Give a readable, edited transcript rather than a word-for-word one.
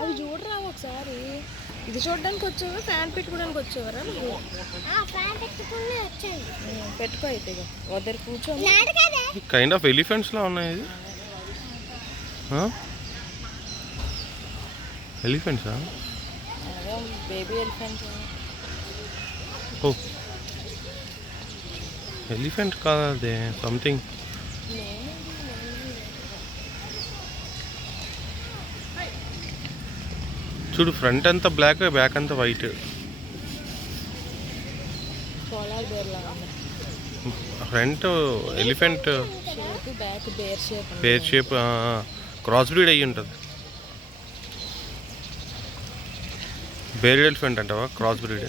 అవి చూడరా ఒకసారి. ఇది చూడడానికి వచ్చావా, ఫ్యాన్ పెట్టుకోవడానికి వచ్చేవారా? పెట్టుకో అయితే వద్దరు కూర్చో. కైండ్ ఆఫ్ ఎలిఫెంట్స్ లా ఉన్నాయి ఇది. ఎలిఫెంట్సా? Baby elephant. ఓ ఎలిఫెంట్ కాదు, అదే సంథింగ్. చూడు, ఫ్రంట్ అంతా బ్లాక్, బ్యాక్ అంతా white. Front elephant, bear shape, cross breed అయ్యి ఉంటుంది. బేర్ ఎలిఫెంట్ అంటావా? Cross breed.